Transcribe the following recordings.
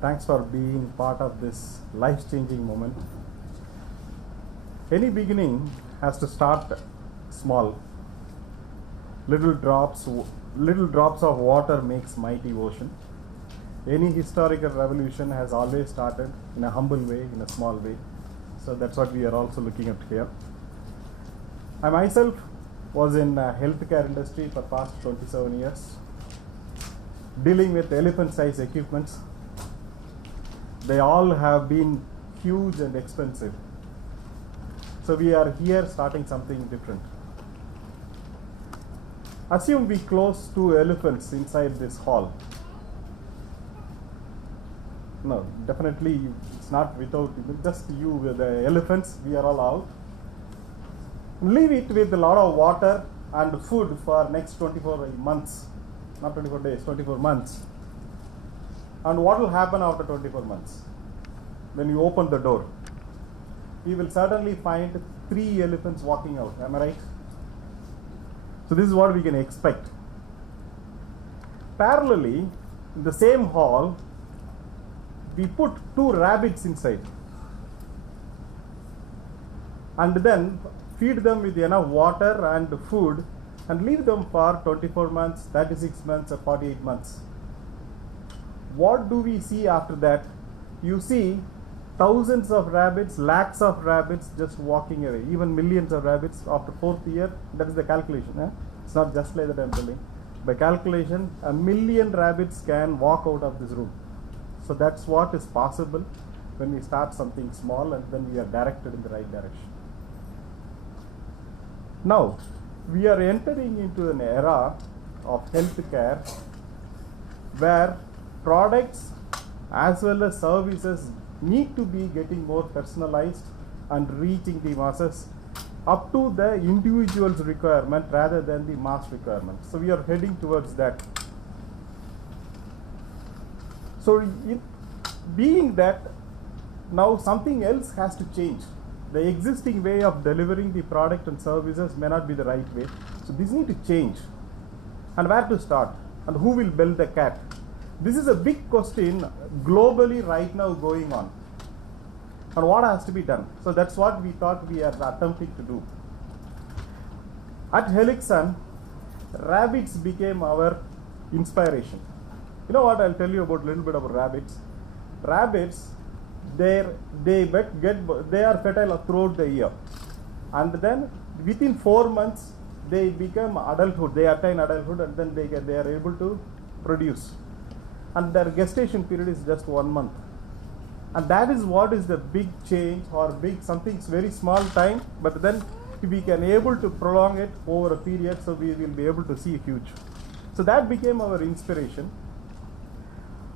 Thanks for being part of this life-changing moment. Any beginning has to start small. Little drops of water makes mighty ocean. Any historical revolution has always started in a humble way, in a small way. So that's what we are also looking at here. I myself was in healthcare industry for past 27 years, dealing with elephant-size equipments. They all have been huge and expensive. So we are here starting something different. Assume we close 2 elephants inside this hall. No, definitely it's not without just you with the elephants. We are all out. Leave it with a lot of water and food for next 24 months, not 24 days, 24 months. And what will happen after 24 months? When you open the door, you will certainly find 3 elephants walking out. Am I right? So this is what we can expect. Parallelly, in the same hall, we put 2 rabbits inside and then feed them with enough water and food and leave them for 24 months, 36 months or 48 months. What do we see after that? You see thousands of rabbits, lakhs of rabbits just walking away, even millions of rabbits after 4th year. That is the calculation. It's not just like that I'm telling. By calculation, 1 million rabbits can walk out of this room. So that's what is possible when we start something small and then we are directed in the right direction. Now, we are entering into an era of healthcare where products as well as services need to be getting more personalized and reaching the masses up to the individual's requirement rather than the mass requirement. So we are heading towards that. So it being that, now something else has to change. The existing way of delivering the product and services may not be the right way. So these need to change. And where to start? And who will build the cat? This is a big question globally right now going on. And what has to be done? So that's what we thought we are attempting to do. At Helixon, rabbits became our inspiration. You know what? I'll tell you about a little bit about rabbits. Rabbits, they are fertile throughout the year, and then within 4 months they become adulthood. They attain adulthood, and then they are able to produce. And their gestation period is just 1 month. And that is what is the big change or big something very small time, but then we can able to prolong it over a period, so we will be able to see huge. So that became our inspiration.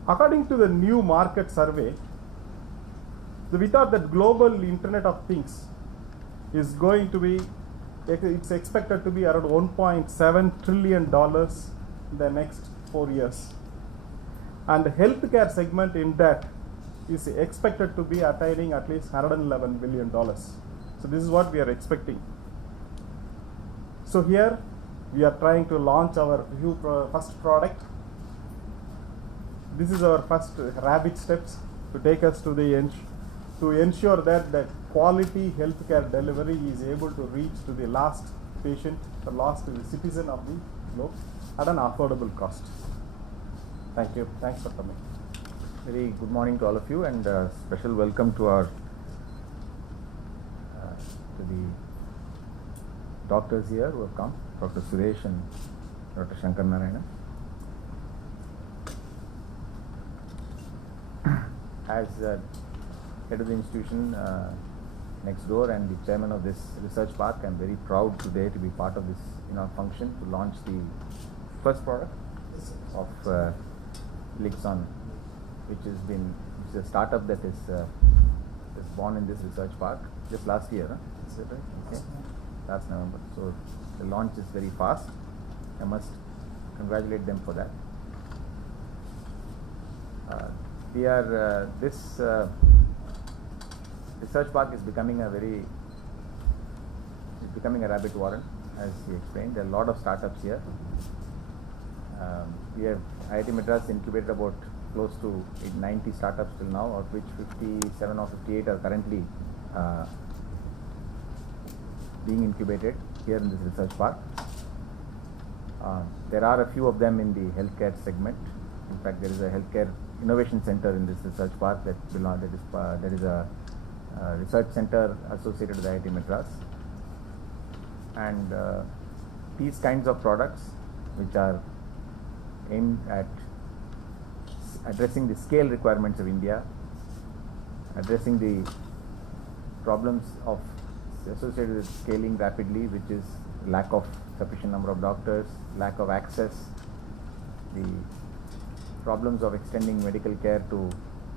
According to the new market survey, we thought that global Internet of Things is going to be, it's expected to be around $1.7 trillion in the next 4 years. And the healthcare segment in that is expected to be attaining at least $111 billion. So this is what we are expecting. So here we are trying to launch our first product. This is our first rabbit steps to take us to the end, to ensure that the quality healthcare delivery is able to reach to the last patient, the last citizen of the globe at an affordable cost. Thank you. Thanks for coming. Very good morning to all of you, and special welcome to our to the doctors here who have come, Dr. Suresh and Dr. Shankar Narayana. As head of the institution next door and the chairman of this research park, I am very proud today to be part of this function to launch the first product of Helixon, which is a startup that is born in this research park just last year. Is that right? Okay. Last November. So the launch is very fast. I must congratulate them for that. This research park is becoming a rabbit warren, as he explained. There are a lot of startups here. We have IIT Madras incubated about close to 90 startups till now, of which 57 or 58 are currently being incubated here in this research park. There are a few of them in the healthcare segment. In fact, there is a healthcare innovation center in this research park that there is a research center associated with IIT Madras. And these kinds of products, which are aimed at addressing the scale requirements of India, addressing the problems associated with scaling rapidly, which is lack of sufficient number of doctors, lack of access, the problems of extending medical care to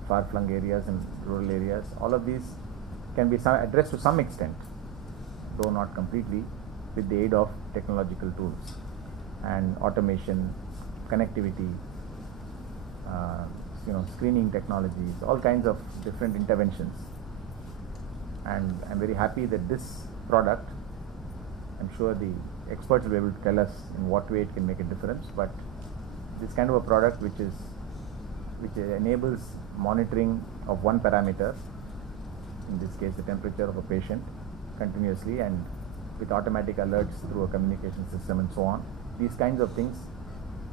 far-flung areas and rural areas. All of these can be addressed to some extent, though not completely, with the aid of technological tools and automation, connectivity, screening technologies, all kinds of different interventions. And I'm very happy that this product, I'm sure the experts will be able to tell us in what way it can make a difference, but this kind of a product which enables monitoring of one parameter, in this case the temperature of a patient, continuously and with automatic alerts through a communication system and so on. These kinds of things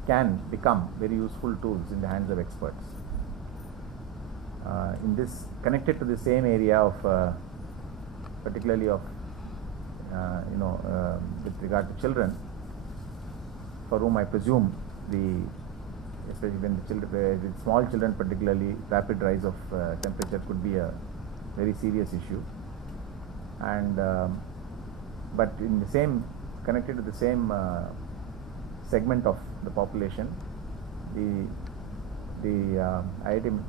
can become very useful tools in the hands of experts. In this, connected to the same area of particularly of with regard to children, for whom I presume especially when the children, with small children particularly, rapid rise of temperature could be a very serious issue. And but in the same, connected to the same segment of the population,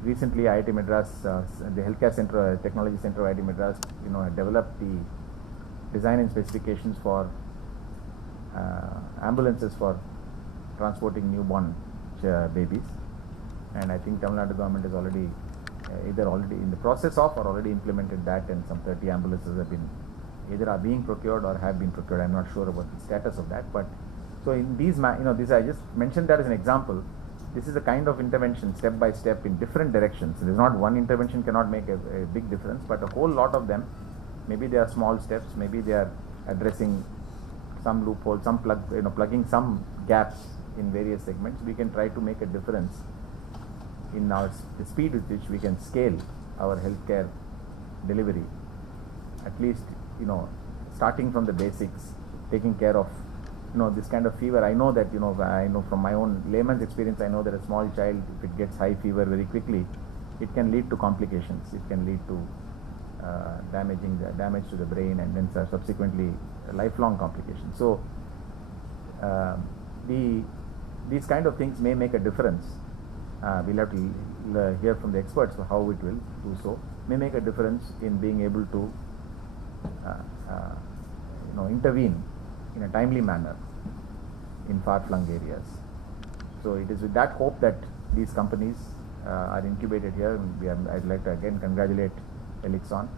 recently IIT Madras, the Healthcare Center, Technology Center of IIT Madras, had developed the design and specifications for ambulances for transporting newborn babies. And I think Tamil Nadu government is already either already in the process of or already implemented that, and some 30 ambulances have been either are being procured or have been procured. I'm not sure about the status of that, but so in these, this I just mentioned that as an example. This is a kind of intervention, step by step, in different directions. There's not one intervention cannot make a big difference, but a whole lot of them. Maybe they are small steps. Maybe they are addressing some loopholes, some plugging some gaps in various segments. We can try to make a difference in the speed with which we can scale our healthcare delivery. At least, starting from the basics, taking care of this kind of fever. I know that I know from my own layman's experience, I know that a small child, if it gets high fever very quickly, it can lead to complications. It can lead to damage to the brain, and then subsequently lifelong complications. So these kind of things may make a difference. We'll have to hear from the experts how it will do so. May make a difference in being able to intervene in a timely manner in far-flung areas. So it is with that hope that these companies are incubated here. I'd like to again congratulate Elixon,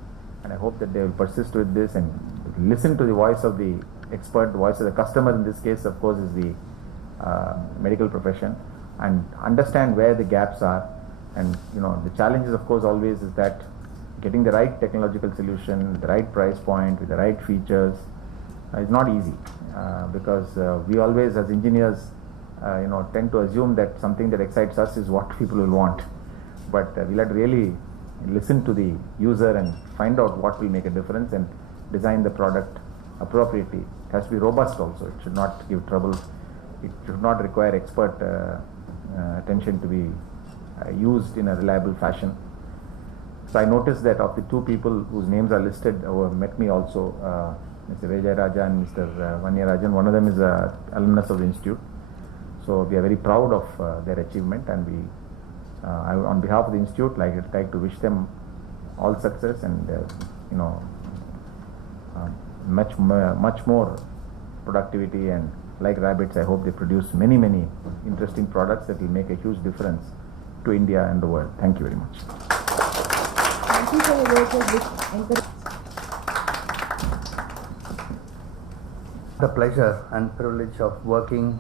and I hope that they will persist with this and listen to the voice of the expert, the voice of the customer. In this case, of course, is the medical profession, and understand where the gaps are. And the challenges, of course, always is that getting the right technological solution, the right price point, with the right features, is not easy, because we always, as engineers, tend to assume that something that excites us is what people will want. But we'll have to really listen to the user and find out what will make a difference and design the product appropriately. It has to be robust also. It should not give trouble. It should not require expert attention to be used in a reliable fashion. So I noticed that of the two people whose names are listed who have met me also, Mr. Vijay Raja and Mr. Vanya Rajan, one of them is an alumnus of the institute. So we are very proud of their achievement, and I, on behalf of the institute, I'd like to wish them all success and much more productivity, and like rabbits, I hope they produce many interesting products that will make a huge difference to India and the world. Thank you very much. Thank you for your work with The pleasure and privilege of working,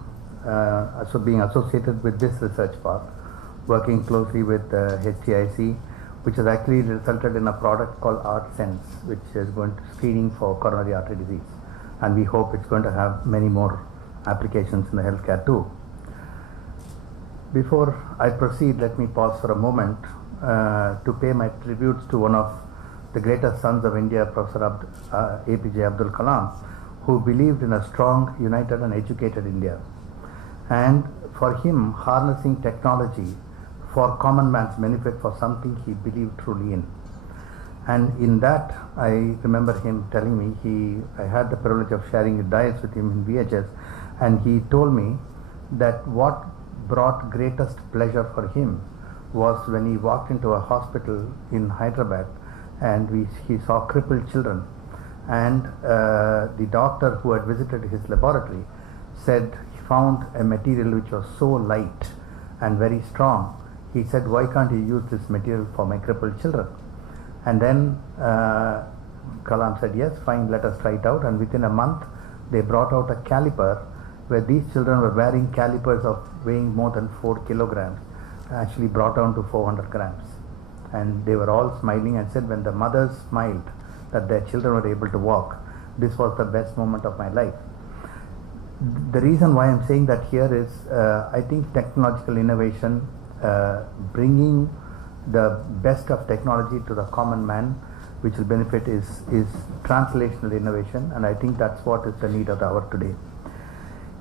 being associated with this research park. working closely with HTIC, which has actually resulted in a product called ArtSense, which is going to screening for coronary artery disease. And we hope it's going to have many more applications in the healthcare too. Before I proceed, let me pause for a moment to pay my tributes to one of the greatest sons of India, Professor APJ Abdul Kalam, who believed in a strong, united and educated India. And for him, harnessing technology for common man's benefit for something he believed truly in. And in that, I remember him telling me, I had the privilege of sharing a dais with him in VHS, and he told me that what brought greatest pleasure for him was when he walked into a hospital in Hyderabad and he saw crippled children, and the doctor who had visited his laboratory said he found a material which was so light and very strong. He said, why can't you use this material for my crippled children? And then Kalam said, yes, fine, let us try it out. And within a month, they brought out a caliper where these children were wearing calipers of weighing more than 4 kilograms, actually brought down to 400 grams. And they were all smiling and said when the mothers smiled that their children were able to walk, this was the best moment of my life. The reason why I'm saying that here is I think technological innovation, bringing the best of technology to the common man, which will benefit is translational innovation, and I think that's what is the need of the hour today.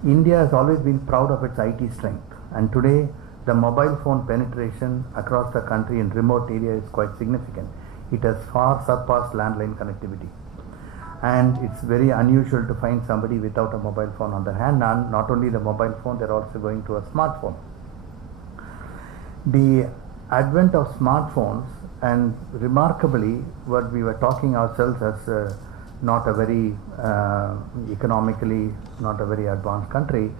India has always been proud of its IT strength, and today the mobile phone penetration across the country in remote areas is quite significant. It has far surpassed landline connectivity, and it's very unusual to find somebody without a mobile phone on their hand. And not only the mobile phone, they're also going to a smartphone. The advent of smartphones, and remarkably, what we were talking ourselves as not a very economically not a very advanced country,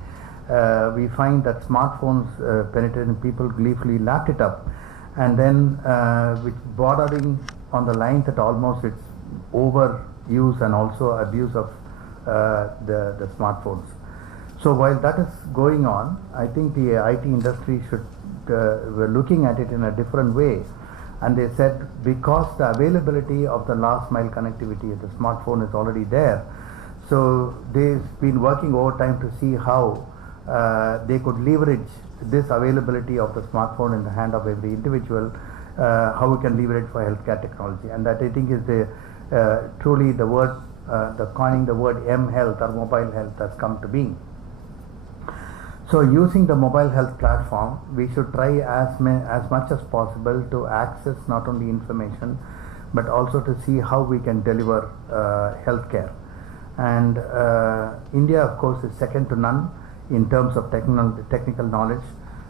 we find that smartphones penetrating people gleefully lapped it up, and then with bordering on the lines that almost it's overuse and also abuse of the smartphones. So while that is going on, I think the IT industry should were looking at it in a different way, and they said because the availability of the last mile connectivity of the smartphone is already there, so they've been working overtime to see how they could leverage this availability of the smartphone in the hand of every individual, how we can leverage for healthcare technology. And that I think is the truly the word, the coining the word M-Health or mobile health has come to being. So using the mobile health platform, we should try as much as possible to access not only information but also to see how we can deliver healthcare. And India, of course, is second to none in terms of technical knowledge,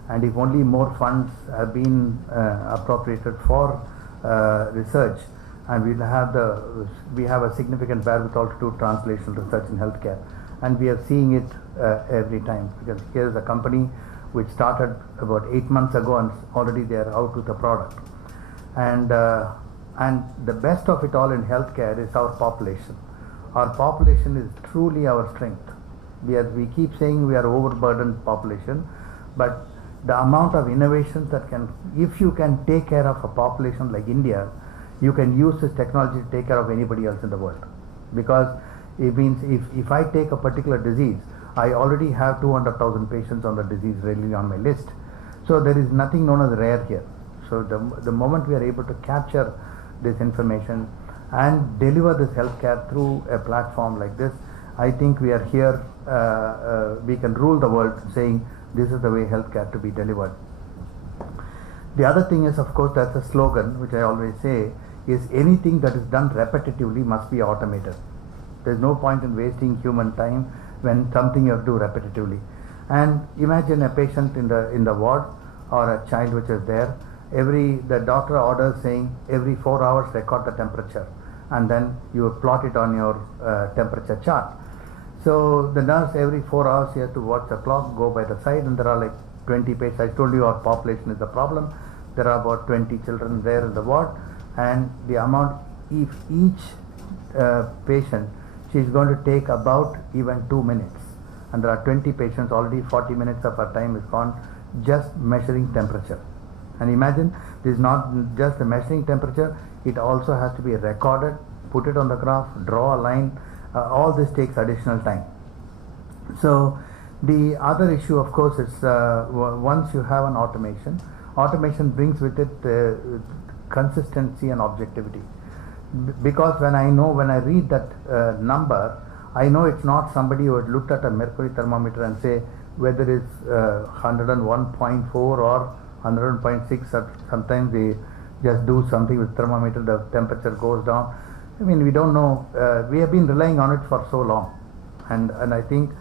and if only more funds have been appropriated for research, and we have a significant wherewithal to do translational research in healthcare, and we are seeing it every time, because here is a company which started about 8 months ago and already they are out with a product. And the best of it all in healthcare is our population. Our population is truly our strength. We keep saying we are overburdened population, but the amount of innovations that if you can take care of a population like India, you can use this technology to take care of anybody else in the world. Because it means if I take a particular disease, I already have 200,000 patients on the disease really on my list. So there is nothing known as rare here. So the moment we are able to capture this information and deliver this healthcare through a platform like this, I think we are here, we can rule the world saying this is the way healthcare to be delivered. The other thing is, of course, that's a slogan which I always say, is anything that is done repetitively must be automated. There's no point in wasting human time when something you have to do repetitively. And imagine a patient in the ward or a child which is there, the doctor orders saying every 4 hours record the temperature, and then you plot it on your temperature chart. So the nurse every 4 hours he has to watch the clock, go by the side, and there are like 20 patients. I told you our population is the problem. There are about 20 children there in the ward, and the amount, if each patient, she is going to take about even 2 minutes, and there are 20 patients, already 40 minutes of her time is gone just measuring temperature. And imagine, this is not just the measuring temperature, it also has to be recorded, put it on the graph, draw a line. All this takes additional time. So the other issue, of course, is once you have an automation brings with it consistency and objectivity. Because when I read that number, I know it's not somebody who had looked at a mercury thermometer and say whether it's 101.4 or 100.6. Sometimes they just do something with thermometer, the temperature goes down. I mean, we don't know. We have been relying on it for so long, and I think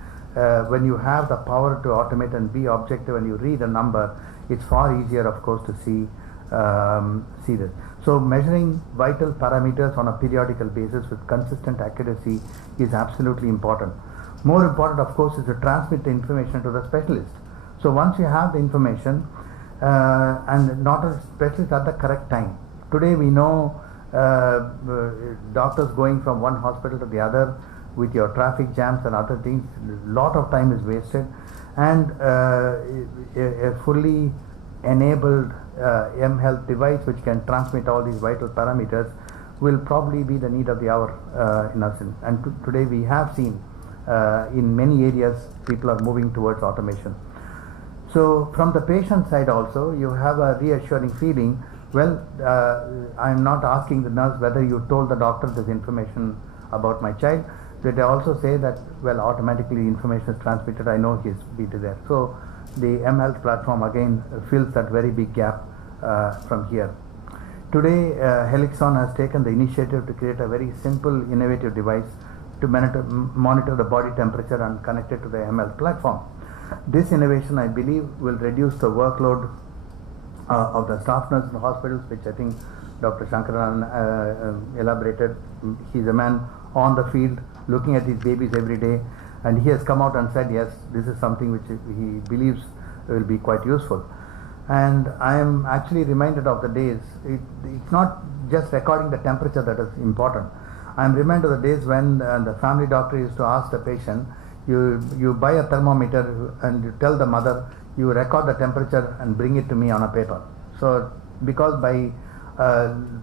when you have the power to automate and be objective and you read a number, it's far easier, of course, to see this. So measuring vital parameters on a periodical basis with consistent accuracy is absolutely important. More important, of course, is to transmit the information to the specialist. So once you have the information, and not a specialist at the correct time. Today we know doctors going from one hospital to the other with your traffic jams and other things, lot of time is wasted, and a fully enabled mHealth device which can transmit all these vital parameters will probably be the need of the hour in us. And today we have seen in many areas people are moving towards automation. So from the patient side also, you have a reassuring feeling. Well, I'm not asking the nurse whether you told the doctor this information about my child. They also say that, well, automatically information is transmitted. I know he's beat there. So the mHealth platform again fills that very big gap from here. Today, Helixon has taken the initiative to create a very simple, innovative device to monitor the body temperature and connect it to the mHealth platform. This innovation, I believe, will reduce the workload of the staff nurse in the hospitals, which I think Dr. Shankaran elaborated. He's a man on the field looking at these babies every day, and he has come out and said, yes, this is something which he believes will be quite useful. And I am actually reminded of the days, it's not just recording the temperature that is important. I am reminded of the days when the family doctor used to ask the patient, you buy a thermometer and you tell the mother, you record the temperature and bring it to me on a paper. So because by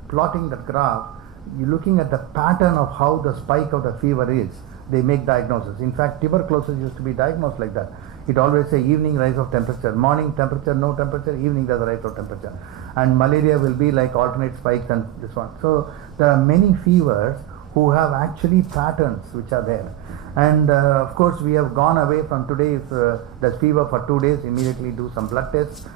plotting the graph, you're looking at the pattern of how the spike of the fever is, they make diagnosis. In fact, tuberculosis used to be diagnosed like that. It always say evening rise of temperature, morning temperature, no temperature, evening there's a rise of temperature. And malaria will be like alternate spikes and this one. So there are many fevers who have actually patterns which are there. And of course we have gone away from today, if there's fever for 2 days, immediately do some blood tests,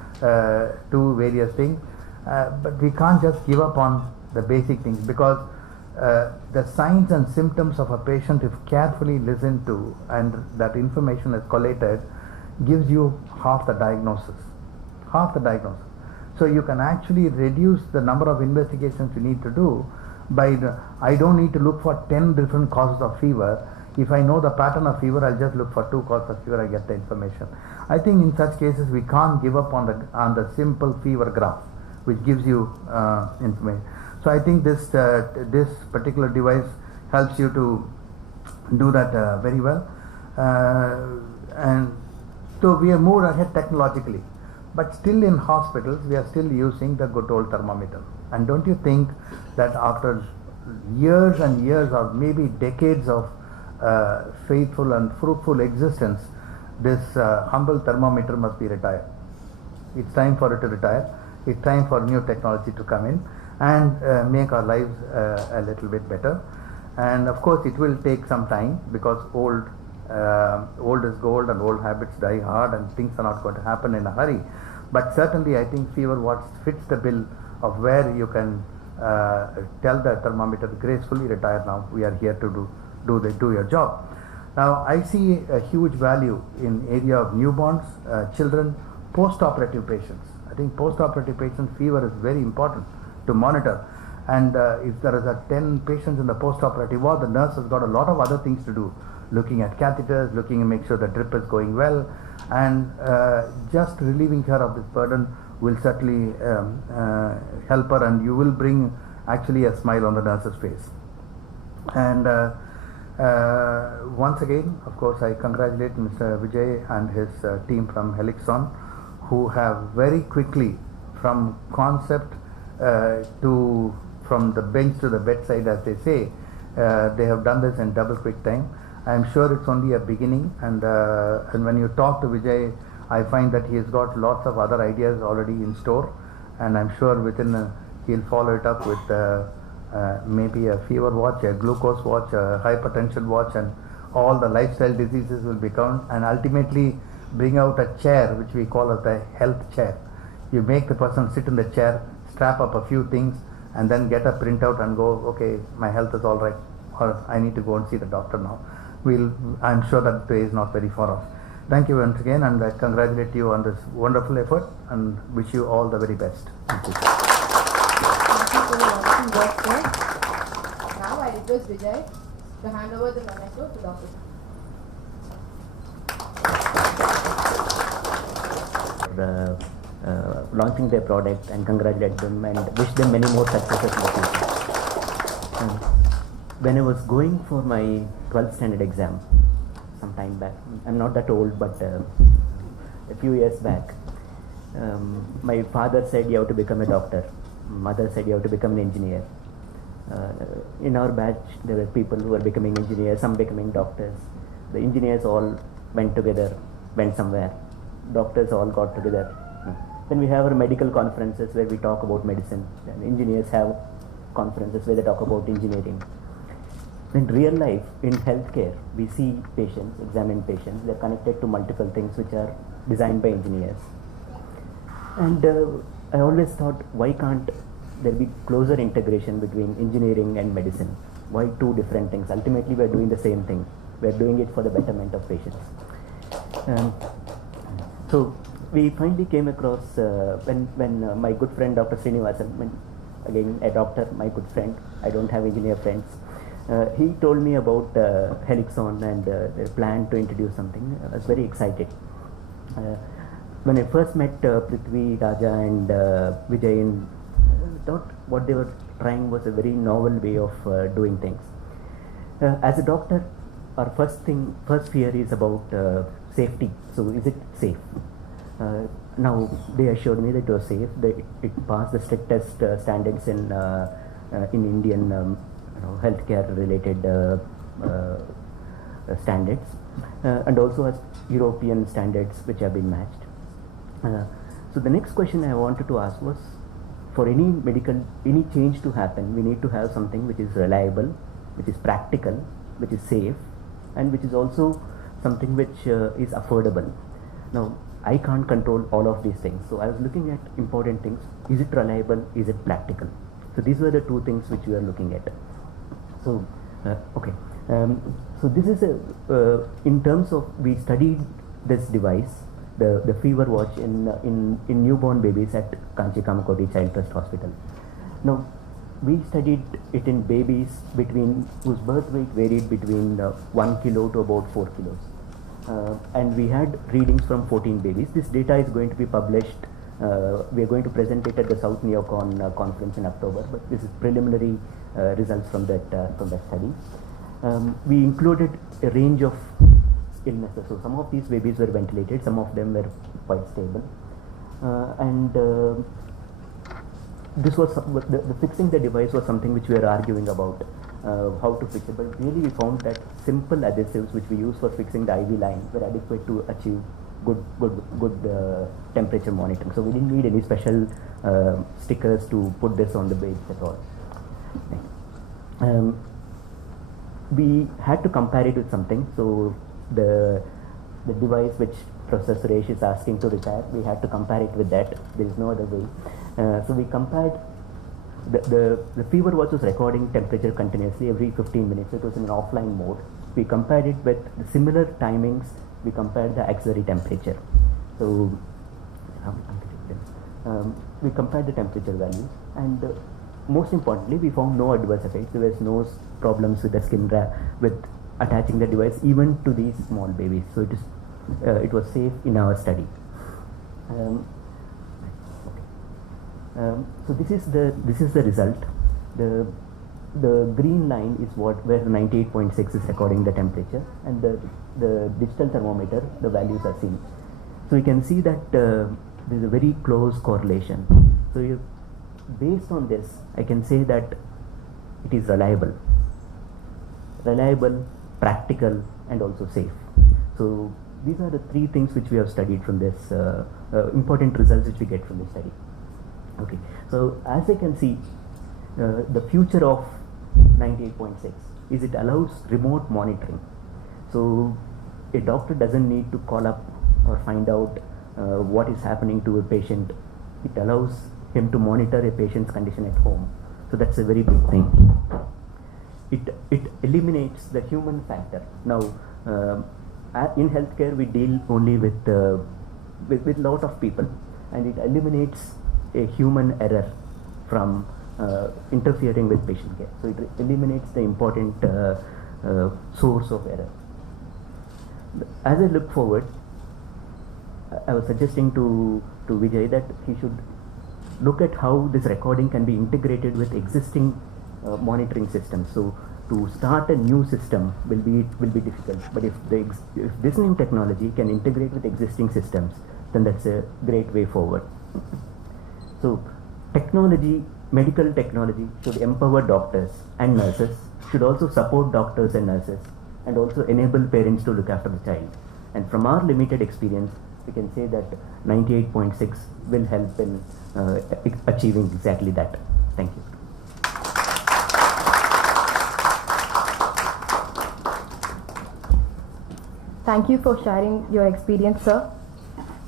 do various things. But we can't just give up on the basic things, because the signs and symptoms of a patient, if carefully listened to and that information is collated, gives you half the diagnosis. So you can actually reduce the number of investigations you need to do by I don't need to look for 10 different causes of fever. If I know the pattern of fever, I'll just look for 2 causes of fever, I get the information. I think in such cases we can't give up on the simple fever graph which gives you information. So I think this particular device helps you to do that very well. And so we have moved ahead technologically, but still in hospitals we are still using the good old thermometer. And don't you think that after years and years or maybe decades of faithful and fruitful existence, this humble thermometer must be retired? It's time for it to retire. It's time for new technology to come in and make our lives a little bit better. And of course it will take some time, because old is gold and old habits die hard, and things are not going to happen in a hurry. But certainly I think fever watch fits the bill of where you can tell the thermometer gracefully retire now, we are here to do your job. Now I see a huge value in area of newborns, children, post-operative patients. I think post-operative patients fever is very important to monitor. And if there is a 10 patients in the post-operative ward, the nurse has got a lot of other things to do, looking at catheters, looking to make sure the drip is going well, and just relieving her of this burden will certainly help her, and you will bring actually a smile on the nurse's face. And once again, of course, I congratulate Mr. Vijay and his team from Helixon, who have very quickly from concept from the bench to the bedside, as they say. They have done this in double quick time. I am sure it's only a beginning, and when you talk to Vijay, I find that he has got lots of other ideas already in store, and I'm sure within he'll follow it up with maybe a fever watch, a glucose watch, a hypertension watch, and all the lifestyle diseases will become, and ultimately bring out a chair which we call as the health chair. You make the person sit in the chair, strap up a few things, and then get a printout and go, okay, my health is all right, or I need to go and see the doctor now. I'm sure that day is not very far off. Thank you once again, and I congratulate you on this wonderful effort and wish you all the very best. Thank you. Thank you for your wonderful work, sir. Now I request Vijay to hand over the memento to Dr. Launching their product, and congratulate them and wish them many more successes in the future. When I was going for my 12th standard exam some time back, I'm not that old, but a few years back, my father said you have to become a doctor, mother said you have to become an engineer. In our batch there were people who were becoming engineers, some becoming doctors. The engineers all went together, went somewhere, doctors all got together. Then we have our medical conferences where we talk about medicine, and engineers have conferences where they talk about engineering. In real life, in healthcare, we see patients, examine patients, they're connected to multiple things which are designed by engineers. And I always thought, why can't there be closer integration between engineering and medicine? Why two different things? Ultimately, we're doing the same thing. We're doing it for the betterment of patients. So we finally came across when my good friend Dr. Srinivasan, again a doctor, my good friend, I don't have engineer friends, he told me about Helixon and their plan to introduce something. I was very excited. When I first met Prithvi, Raja and Vijay, I thought what they were trying was a very novel way of doing things. As a doctor, our first fear is about safety. So is it safe? Now they assured me that it was safe. It passed the strictest standards in Indian healthcare related standards, and also has European standards which have been matched. So the next question I wanted to ask was, for any change to happen, we need to have something which is reliable, which is practical, which is safe, and which is also something which is affordable. Now I can't control all of these things, so I was looking at important things. Is it reliable? Is it practical? So these were the two things which we are looking at. So okay, so this is in terms of, we studied this device, the fever watch in newborn babies at Kanchi Kamakoti Child Trust Hospital. Now we studied it in babies whose birth weight varied between 1 kilo to about 4 kilos. And we had readings from 14 babies. This data is going to be published. We are going to present it at the South Neocon conference in October, but this is preliminary results from that study. We included a range of illnesses. So some of these babies were ventilated, some of them were quite stable, and this was the fixing the device was something which we were arguing about. How to fix it, but really we found that simple adhesives which we use for fixing the IV line were adequate to achieve good temperature monitoring. So we didn't need any special stickers to put this on the base at all. We had to compare it with something. So the device which Professor Suresh is asking to retire, we had to compare it with that. There is no other way. So we compared. The fever watch was recording temperature continuously every 15 minutes. It was in an offline mode. We compared it with the similar timings. We compared the auxiliary temperature. So we compared the temperature values, and most importantly, we found no adverse effects. There was no problems with the skin with attaching the device even to these small babies. So it was safe in our study. So this is the result. The green line is where 98.6 is recording the temperature, and the digital thermometer, the values are seen. So you can see that there is a very close correlation So based on this, I can say that it is reliable, practical, and also safe. So these are the three things which we have studied from this, important results which we get from this study. Okay, so as I can see, the future of 98.6 is it allows remote monitoring. So a doctor doesn't need to call up or find out what is happening to a patient. It allows him to monitor a patient's condition at home. So that's a very big thing. It eliminates the human factor. Now, in healthcare, we deal only with lot of people, and it eliminates a human error from interfering with patient care. So it eliminates the important source of error. As I look forward, I was suggesting to Vijay that he should look at how this recording can be integrated with existing monitoring systems. So to start a new system will be difficult. But if this new technology can integrate with existing systems, then that's a great way forward. So medical technology should empower doctors and nurses, should also support doctors and nurses, and also enable parents to look after the child. And from our limited experience, we can say that 98.6 will help in achieving exactly that. Thank you. Thank you for sharing your experience, sir.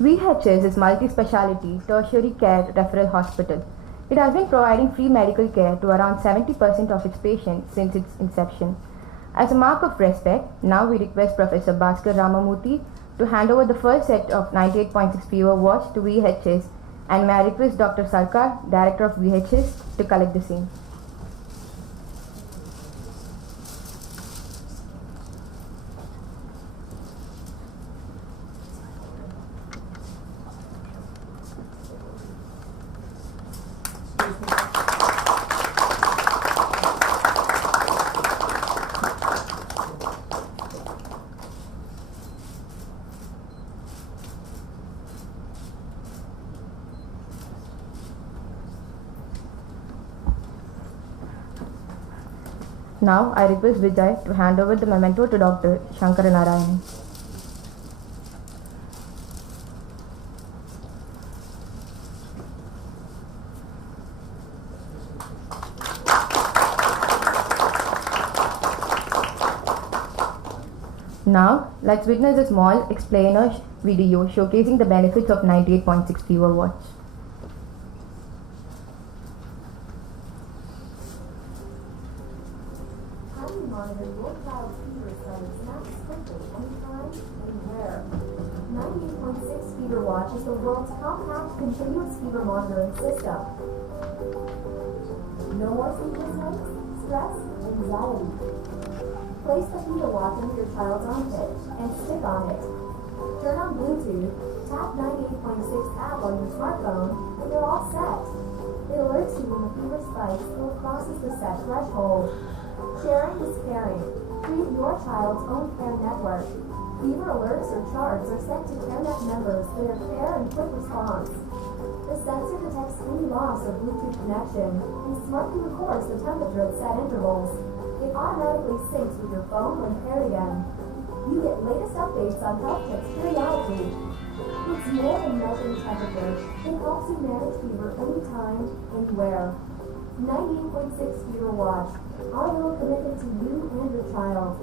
VHS is multi-speciality tertiary care referral hospital. It has been providing free medical care to around 70% of its patients since its inception. As a mark of respect, now we request Professor Bhaskar Ramamurthy to hand over the first set of 98.6 fever watch to VHS, and may I request Dr. Sarkar, Director of VHS, to collect the same. Now, I request Vijay to hand over the memento to Dr. Shankara Narayan. Now, let's witness a small explainer video showcasing the benefits of 98.6 fever watch. Monitor your child's fever studies not quickly, anytime, anywhere. 98.6 Fever Watch is the world's compact continuous fever monitoring system. No more sleepless nights, stress, anxiety. Place the fever watch under your child's armpit and stick on it. Turn on Bluetooth, tap 98.6 app on your smartphone, and you're all set. It alerts you when the fever spikes or crosses the set threshold. Sharing is caring. Create your child's own care network. Fever alerts or charts are sent to CareNet members for their fair and quick response. The sensor detects any loss of Bluetooth connection and smartly records the temperature at set intervals. It automatically syncs with your phone when paired again. You get latest updates on health tips periodically. It's more than measuring temperature. It helps you manage fever anytime, anywhere. 98.6 Fever Watch. Our little commitment to you and your child.